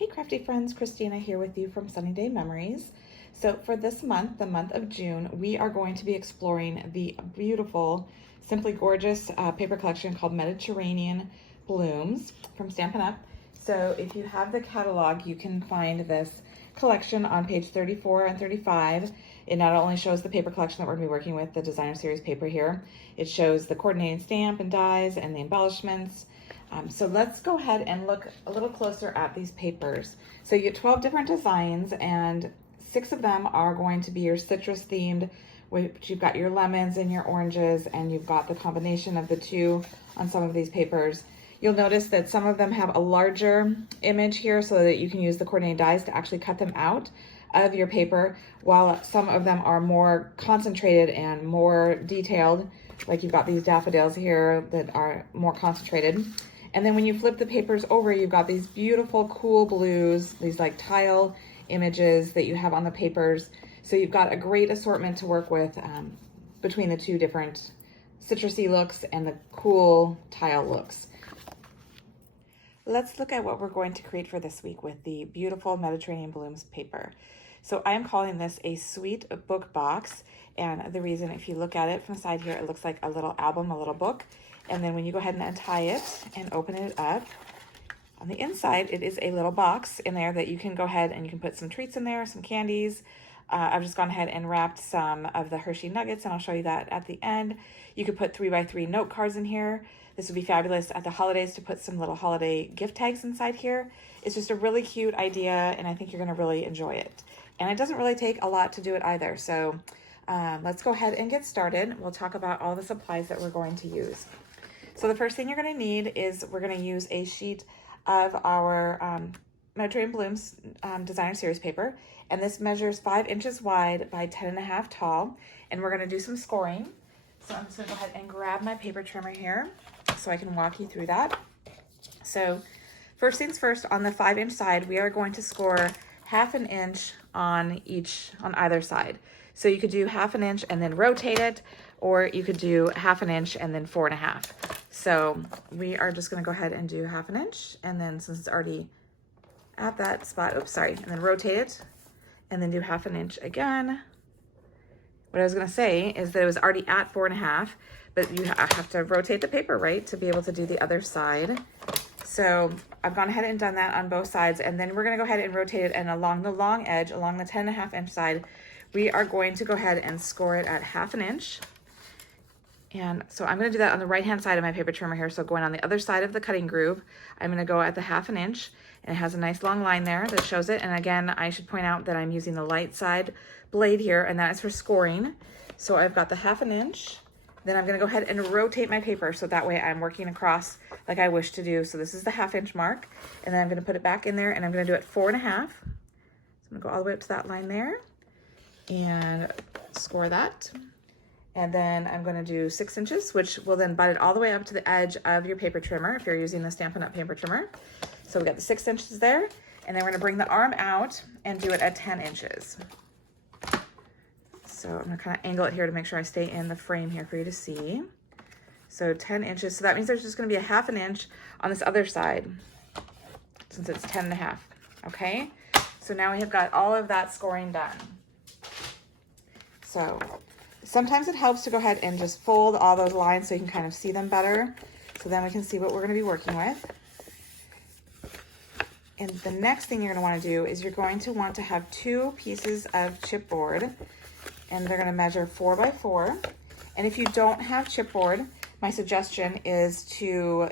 Hey crafty friends, Christina here with you from Sunny Day Memories. So for this month, the month of June, we are going to be exploring the beautiful, simply gorgeous paper collection called Mediterranean Blooms from Stampin' Up. So if you have the catalog, you can find this collection on page 34 and 35. It not only shows the paper collection that we're going to be working with, the designer series paper here, it shows the coordinating stamp and dies and the embellishments. So let's go ahead and look a little closer at these papers. So you get 12 different designs and 6 of them are going to be your citrus themed, which you've got your lemons and your oranges, and you've got the combination of the two on some of these papers. You'll notice that some of them have a larger image here so that you can use the coordinating dies to actually cut them out of your paper, while some of them are more concentrated and more detailed, like you've got these daffodils here that are more concentrated. And then when you flip the papers over, you've got these beautiful, cool blues, these like tile images that you have on the papers. So you've got a great assortment to work with between the two different citrusy looks and the cool tile looks. Let's look at what we're going to create for this week with the beautiful Mediterranean Blooms paper. So I am calling this a sweet book box. And the reason, if you look at it from the side here, it looks like a little album, a little book. And then when you go ahead and untie it and open it up, on the inside, it is a little box in there that you can go ahead and you can put some treats in there, some candies. I've just gone ahead and wrapped some of the Hershey nuggets, and I'll show you that at the end. You could put 3x3 note cards in here. This would be fabulous at the holidays to put some little holiday gift tags inside here. It's just a really cute idea, and I think you're gonna really enjoy it. And it doesn't really take a lot to do it either. So let's go ahead and get started. We'll talk about all the supplies that we're going to use. So the first thing you're going to need is we're going to use a sheet of our Mediterranean Blooms designer series paper. And this measures 5 inches wide by 10.5 tall. And we're going to do some scoring. So I'm just going to go ahead and grab my paper trimmer here so I can walk you through that. So first things first, on the 5-inch side, we are going to score 1/2 inch on either side. So you could do 1/2 inch and then rotate it, or you could do 1/2 inch and then 4.5. So we are just going to go ahead and do 1/2 inch, and then since it's already at that spot, and then rotate it, and then do 1/2 inch again. What I was going to say is that it was already at 4.5, but you have to rotate the paper, right, to be able to do the other side. So I've gone ahead and done that on both sides, and then we're going to go ahead and rotate it, and along the long edge, along the 10.5 inch side, we are going to go ahead and score it at 1/2 inch. And so I'm going to do that on the right hand side of my paper trimmer here. So going on the other side of the cutting groove, I'm going to go at the 1/2 inch, and it has a nice long line there that shows it. And again, I should point out that I'm using the light side blade here, and that is for scoring. So I've got the 1/2 inch. Then I'm going to go ahead and rotate my paper so that way I'm working across like I wish to do. So this is the 1/2 inch mark, and then I'm going to put it back in there, and I'm going to do it 4.5. So I'm going to go all the way up to that line there and score that. And then I'm going to do 6 inches, which will then butt it all the way up to the edge of your paper trimmer if you're using the Stampin' Up paper trimmer. So we got the 6 inches there, and then we're going to bring the arm out and do it at 10 inches. So I'm going to kind of angle it here to make sure I stay in the frame here for you to see. So 10 inches. So that means there's just going to be a 1/2 inch on this other side since it's 10.5. Okay. So now we have got all of that scoring done. So sometimes it helps to go ahead and just fold all those lines so you can kind of see them better. So then we can see what we're going to be working with. And the next thing you're going to want to do is you're going to want to have 2 pieces of chipboard, and they're going to measure 4 by 4. And if you don't have chipboard, my suggestion is to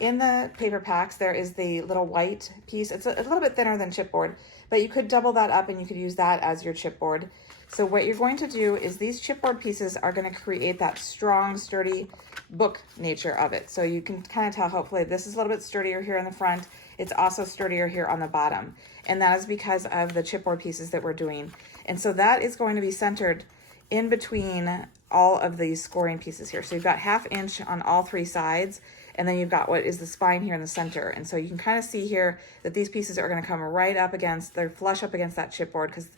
in the paper packs, there is the little white piece. It's a little bit thinner than chipboard, but you could double that up and you could use that as your chipboard. So what you're going to do is these chipboard pieces are going to create that strong, sturdy book nature of it. So you can kind of tell, hopefully, this is a little bit sturdier here in the front. It's also sturdier here on the bottom. And that is because of the chipboard pieces that we're doing. And so that is going to be centered in between all of these scoring pieces here. So you've got 1/2 inch on all 3 sides, and then you've got what is the spine here in the center. And so you can kind of see here that these pieces are going to come right up against, they're flush up against that chipboard, because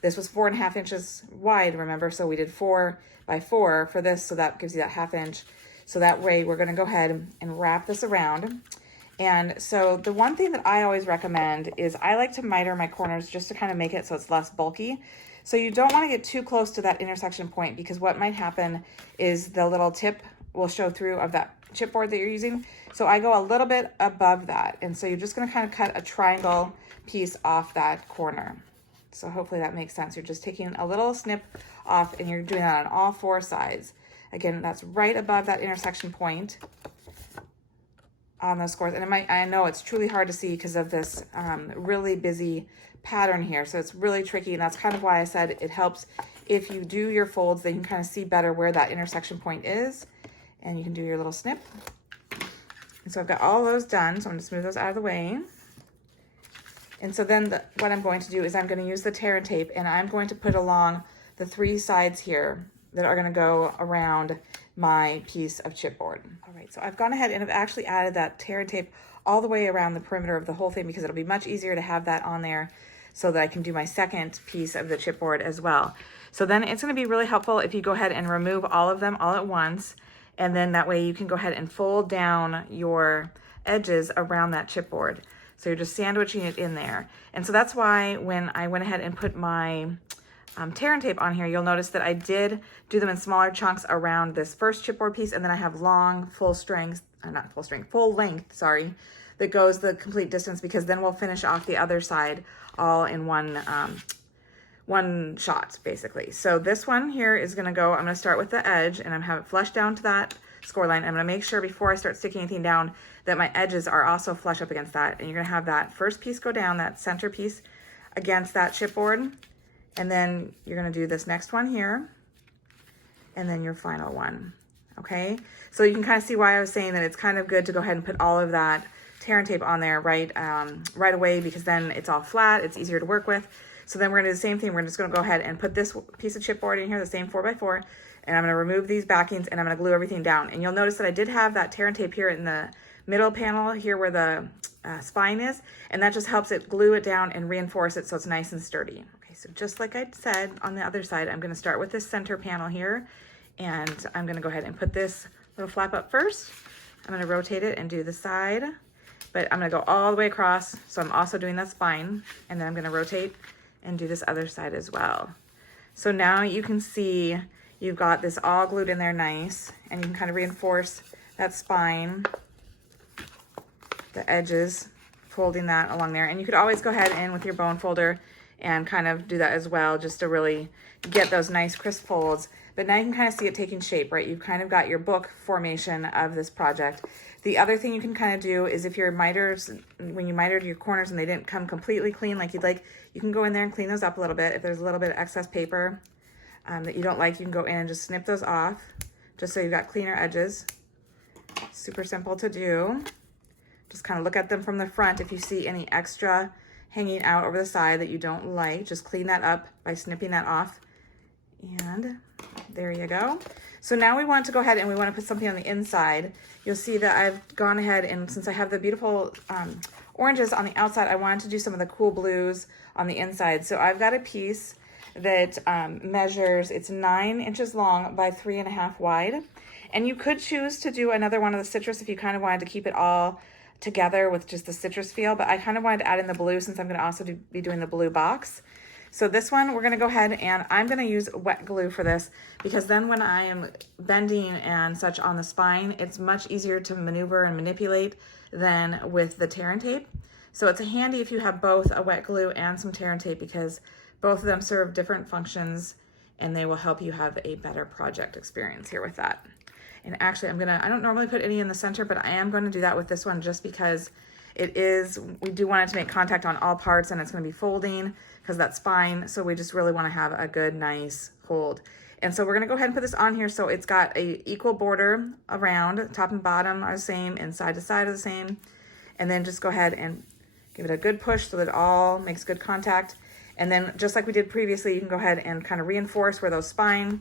this was 4.5 inches wide, remember? So we did 4 by 4 for this, so that gives you that 1/2 inch. So that way we're going to go ahead and wrap this around. And so the one thing that I always recommend is I like to miter my corners just to kind of make it so it's less bulky. So you don't want to get too close to that intersection point, because what might happen is the little tip will show through of that chipboard that you're using. So I go a little bit above that. And so you're just going to kind of cut a triangle piece off that corner. So hopefully that makes sense. You're just taking a little snip off and you're doing that on all 4 sides. Again, that's right above that intersection point on those scores. And I know it's truly hard to see because of this really busy pattern here. So it's really tricky. And that's kind of why I said it helps if you do your folds, then you can kind of see better where that intersection point is. And you can do your little snip. And so I've got all those done. So I'm going to smooth those out of the way. And so then what I'm going to do is I'm going to use the tear and tape, and I'm going to put along the 3 sides here that are going to go around my piece of chipboard. All right, so I've gone ahead and I've actually added that tear and tape all the way around the perimeter of the whole thing, because it'll be much easier to have that on there so that I can do my second piece of the chipboard as well. So then it's going to be really helpful if you go ahead and remove all of them all at once, and then that way you can go ahead and fold down your edges around that chipboard. So you're just sandwiching it in there. And so that's why when I went ahead and put my tear and tape on here, you'll notice that I did do them in smaller chunks around this first chipboard piece, and then I have long, full length, sorry, that goes the complete distance, because then we'll finish off the other side all in one shot, basically. So this one here is gonna go, I'm gonna start with the edge, and I'm have it flush down to that score line. I'm gonna make sure before I start sticking anything down that my edges are also flush up against that. And you're gonna have that first piece go down, that center piece against that chipboard. And then you're gonna do this next one here, and then your final one, okay? So you can kind of see why I was saying that it's kind of good to go ahead and put all of that tear and tape on there right away, because then it's all flat, it's easier to work with. So then we're gonna do the same thing. We're just gonna go ahead and put this piece of chipboard in here, the same 4x4, and I'm gonna remove these backings and I'm gonna glue everything down. And you'll notice that I did have that tear and tape here in the middle panel here where the spine is, and that just helps it glue it down and reinforce it so it's nice and sturdy. Okay, so just like I said on the other side, I'm gonna start with this center panel here, and I'm gonna go ahead and put this little flap up first. I'm gonna rotate it and do the side, but I'm gonna go all the way across, so I'm also doing that spine, and then I'm gonna rotate and do this other side as well. So now you can see you've got this all glued in there nice, and you can kind of reinforce that spine, the edges, folding that along there. And you could always go ahead in with your bone folder and kind of do that as well, just to really get those nice crisp folds. But now you can kind of see it taking shape, right? You've kind of got your book formation of this project. The other thing you can kind of do is if your miters, when you mitered your corners and they didn't come completely clean like you'd like, you can go in there and clean those up a little bit. If there's a little bit of excess paper that you don't like, you can go in and just snip those off, just so you've got cleaner edges. Super simple to do. Just kind of look at them from the front. If you see any extra hanging out over the side that you don't like, just clean that up by snipping that off. And there you go. So now we want to go ahead and we want to put something on the inside. You'll see that I've gone ahead and since I have the beautiful oranges on the outside, I wanted to do some of the cool blues on the inside. So I've got a piece that measures, it's 9 inches long by 3.5 wide. And you could choose to do another one of the citrus if you kind of wanted to keep it all together with just the citrus feel, but I kind of wanted to add in the blue since I'm going to also be doing the blue box. So this one, we're going to go ahead and I'm going to use wet glue for this, because then when I am bending and such on the spine, it's much easier to maneuver and manipulate than with the tear and tape. So it's handy if you have both a wet glue and some tear and tape, because both of them serve different functions and they will help you have a better project experience here with that. And actually I don't normally put any in the center, but I am going to do that with this one just because we do want it to make contact on all parts, and it's going to be folding because that's fine. So we just really want to have a good, nice hold. And so we're going to go ahead and put this on here. So it's got a equal border around, top and bottom are the same, and side to side are the same. And then just go ahead and give it a good push so that it all makes good contact. And then just like we did previously, you can go ahead and kind of reinforce where those spine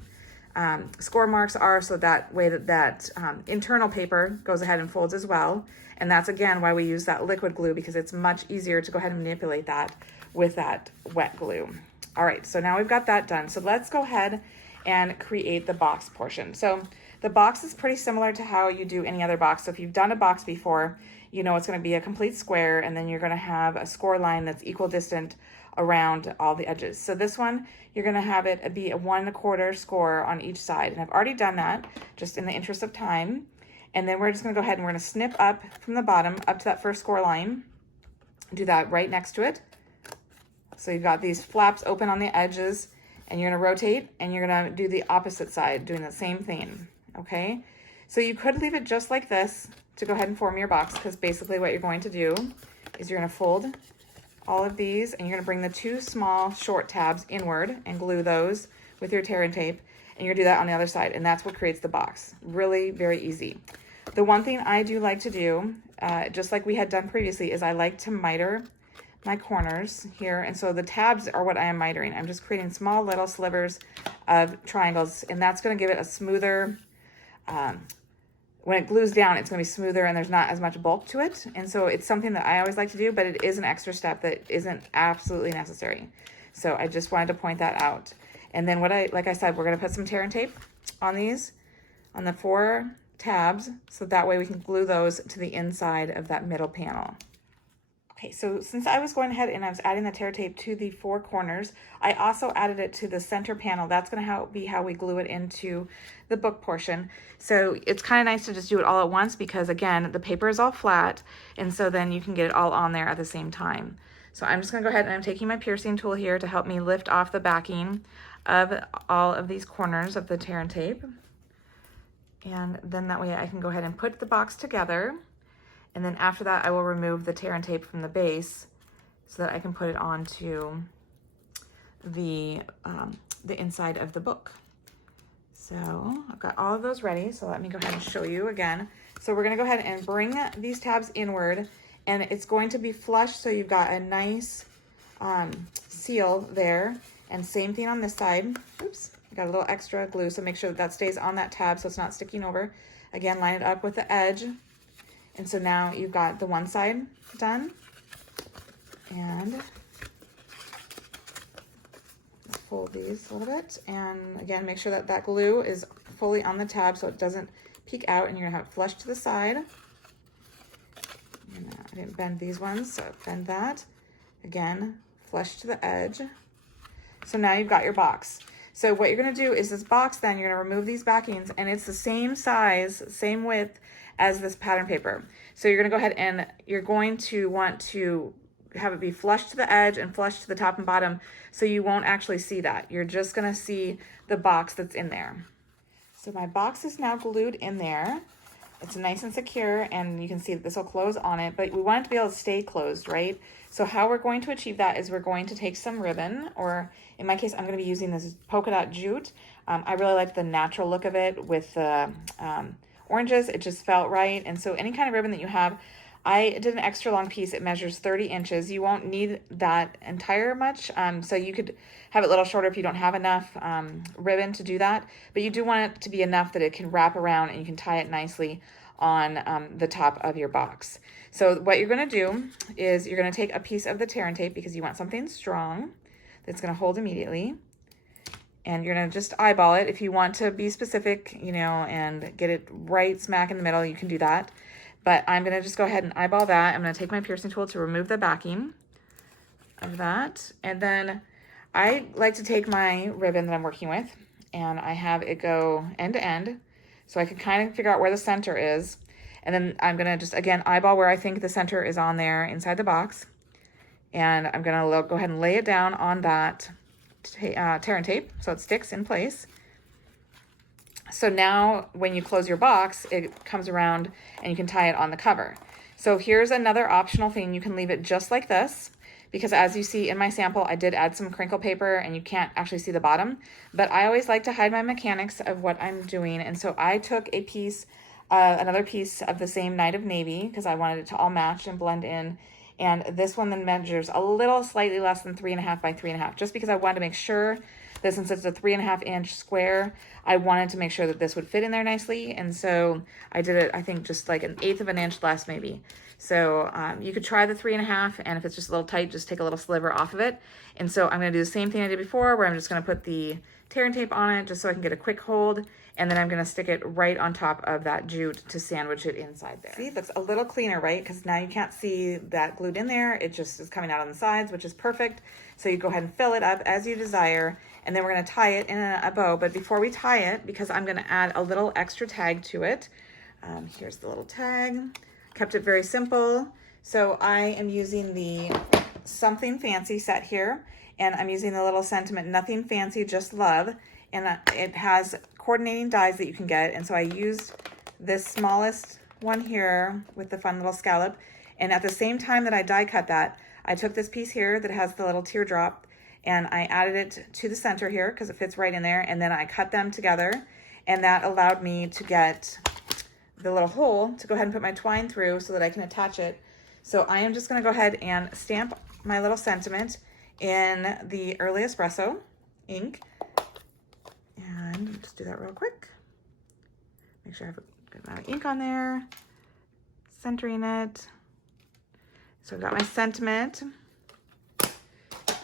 score marks are, so that way that internal paper goes ahead and folds as well. And that's again why we use that liquid glue, because it's much easier to go ahead and manipulate that with that wet glue. All right, so now we've got that done. So let's go ahead and create the box portion. So The box is pretty similar to how you do any other box. So if you've done a box before, you know it's going to be a complete square, and then you're going to have a score line that's equal distant around all the edges. So this one, you're going to have it be a 1/4 score on each side. And I've already done that just in the interest of time. And then we're just going to go ahead and we're going to snip up from the bottom up to that first score line. Do that right next to it. So you've got these flaps open on the edges, and you're going to rotate, and you're going to do the opposite side, doing the same thing, okay? So you could leave it just like this to go ahead and form your box, because basically what you're going to do is you're going to fold all of these, and you're going to bring the 2 small short tabs inward and glue those with your tear and tape, and you're going to do that on the other side, and that's what creates the box. Really very easy. The one thing I do like to do, just like we had done previously, is I like to miter my corners here, and so the tabs are what I am mitering. I'm just creating small little slivers of triangles, and that's going to give it a smoother, when it glues down, it's going to be smoother and there's not as much bulk to it. And so it's something that I always like to do, but it is an extra step that isn't absolutely necessary. So I just wanted to point that out. And then like I said, we're going to put some tear and tape on these, on the 4 tabs, so that way we can glue those to the inside of that middle panel. Okay, so since I was going ahead and I was adding the tear tape to the 4 corners, I also added it to the center panel. That's going to be how we glue it into the book portion. So it's kind of nice to just do it all at once, because again, the paper is all flat, and so then you can get it all on there at the same time. So I'm just going to go ahead and I'm taking my piercing tool here to help me lift off the backing of all of these corners of the tear and tape. And then that way I can go ahead and put the box together. And then after that, I will remove the tear and tape from the base so that I can put it onto the inside of the book. So I've got all of those ready. So let me go ahead and show you again. So we're going to go ahead and bring these tabs inward, and it's going to be flush. So you've got a nice seal there, and same thing on this side. Oops, I got a little extra glue. So make sure that stays on that tab so it's not sticking over. Again, line it up with the edge. And so now you've got the one side done, and let's fold these a little bit. And again, make sure that that glue is fully on the tab so it doesn't peek out, and you're gonna have it flush to the side. And I didn't bend these ones, so bend that. Again, flush to the edge. So now you've got your box. So what you're gonna do is this box, then you're gonna remove these backings, and it's the same size, same width as this pattern paper. So you're gonna go ahead and you're going to want to have it be flush to the edge and flush to the top and bottom, so you won't actually see that. You're just gonna see the box that's in there. So my box is now glued in there. It's nice and secure, and you can see that this will close on it, but we want it to be able to stay closed, right? So how we're going to achieve that is we're going to take some ribbon, or in my case, I'm gonna be using this Polka Dot Jute. I really like the natural look of it with the oranges. It just felt right. And so any kind of ribbon that you have, I did an extra long piece. It measures 30 inches. You won't need that entire much. So you could have it a little shorter if you don't have enough ribbon to do that. But you do want it to be enough that it can wrap around and you can tie it nicely on the top of your box. So what you're going to do is you're going to take a piece of the tear and tape, because you want something strong that's going to hold immediately. And you're gonna just eyeball it. If you want to be specific, you know, and get it right smack in the middle, you can do that. But I'm gonna just go ahead and eyeball that. I'm gonna take my piercing tool to remove the backing of that. And then I like to take my ribbon that I'm working with, and I have it go end to end, so I can kind of figure out where the center is. And then I'm gonna just, again, eyeball where I think the center is on there inside the box. And I'm gonna go ahead and lay it down on that tear and tape so it sticks in place. So now when you close your box, it comes around and you can tie it on the cover. So here's another optional thing. You can leave it just like this, because as you see in my sample, I did add some crinkle paper and you can't actually see the bottom, but I always like to hide my mechanics of what I'm doing. And so I took a piece, another piece of the same Night of Navy, because I wanted it to all match and blend in. And this one then measures a little slightly less than 3.5 by 3.5, just because I wanted to make sure that since it's a 3.5 inch square, I wanted to make sure that this would fit in there nicely. And so I did it, I think, just like 1/8 of an inch less maybe. So you could try the 3.5, and if it's just a little tight, just take a little sliver off of it. And so I'm gonna do the same thing I did before, where I'm just gonna put the tear and tape on it just so I can get a quick hold. And then I'm gonna stick it right on top of that jute to sandwich it inside there. See, it looks a little cleaner, right? Because now you can't see that glued in there. It just is coming out on the sides, which is perfect. So you go ahead and fill it up as you desire. And then we're gonna tie it in a bow. But before we tie it, because I'm gonna add a little extra tag to it, here's the little tag. Kept it very simple. So I am using the Something Fancy set here. And I'm using the little sentiment, nothing fancy, just love. And it has coordinating dies that you can get. And so I used this smallest one here with the fun little scallop. And at the same time that I die cut that, I took this piece here that has the little teardrop and I added it to the center here because it fits right in there. And then I cut them together and that allowed me to get the little hole to go ahead and put my twine through so that I can attach it. So I am just gonna go ahead and stamp my little sentiment in the early espresso ink. And just do that real quick. Make sure I have a good amount of ink on there. Centering it. So I've got my sentiment.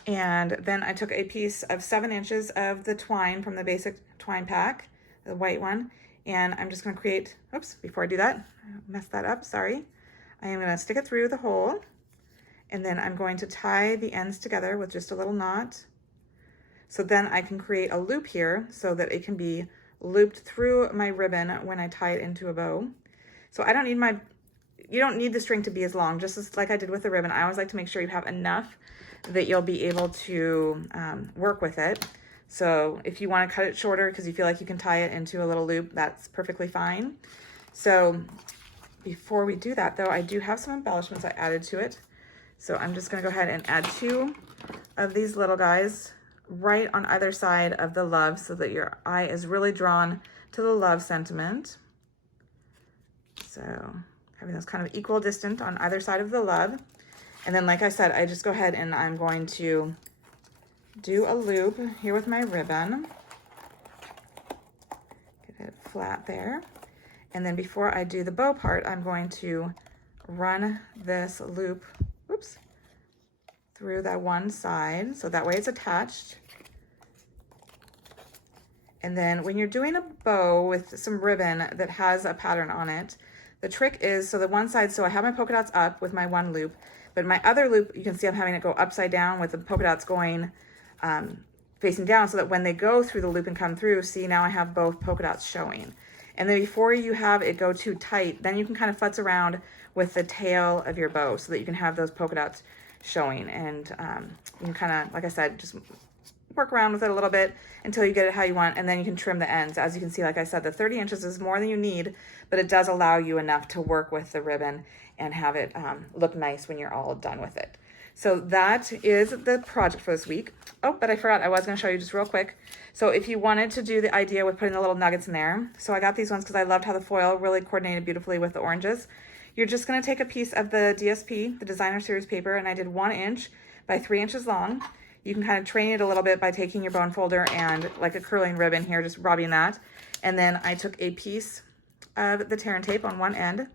And then I took a piece of 7 inches of the twine from the basic twine pack, the white one. And I'm just gonna create, oops, before I do that, I messed that up, sorry. I am gonna stick it through the hole. And then I'm going to tie the ends together with just a little knot. So then I can create a loop here so that it can be looped through my ribbon when I tie it into a bow. So I don't need you don't need the string to be as long, just as like I did with the ribbon. I always like to make sure you have enough that you'll be able to work with it. So if you want to cut it shorter because you feel like you can tie it into a little loop, that's perfectly fine. So before we do that though, I do have some embellishments I added to it. So I'm just gonna go ahead and add 2 of these little guys right on either side of the love so that your eye is really drawn to the love sentiment. So having those kind of equal distant on either side of the love. And then like I said, I just go ahead and I'm going to do a loop here with my ribbon. Get it flat there. And then before I do the bow part, I'm going to run this loop, oops, through that one side, so that way it's attached. And then when you're doing a bow with some ribbon that has a pattern on it, the trick is, so the one side, so I have my polka dots up with my one loop, but my other loop, you can see I'm having it go upside down with the polka dots going facing down so that when they go through the loop and come through, see now I have both polka dots showing. And then before you have it go too tight, then you can kind of futz around with the tail of your bow so that you can have those polka dots showing. And you can kind of, like I said, just work around with it a little bit until you get it how you want, and then you can trim the ends. As you can see, like I said, the 30 inches is more than you need, but it does allow you enough to work with the ribbon and have it look nice when you're all done with it. So that is the project for this week. Oh, but I forgot, I was gonna show you just real quick. So if you wanted to do the idea with putting the little nuggets in there, so I got these ones because I loved how the foil really coordinated beautifully with the oranges. You're just gonna take a piece of the DSP, the designer series paper, and I did 1 inch by 3 inches long. You can kind of train it a little bit by taking your bone folder and like a curling ribbon here, just rubbing that. And then I took a piece of the tear and tape on one end.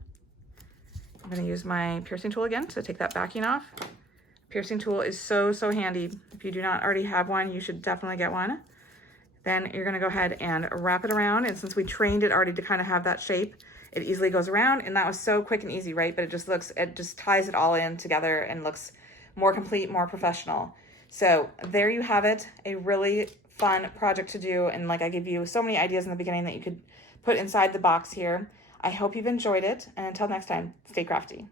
I'm gonna use my piercing tool again to take that backing off. Piercing tool is so, so handy. If you do not already have one, you should definitely get one. Then you're gonna go ahead and wrap it around. And since we trained it already to kind of have that shape, it easily goes around, and that was so quick and easy, right? But it just ties it all in together and looks more complete, more professional. So there you have it, a really fun project to do. And like I gave you so many ideas in the beginning that you could put inside the box here. I hope you've enjoyed it. And until next time, stay crafty.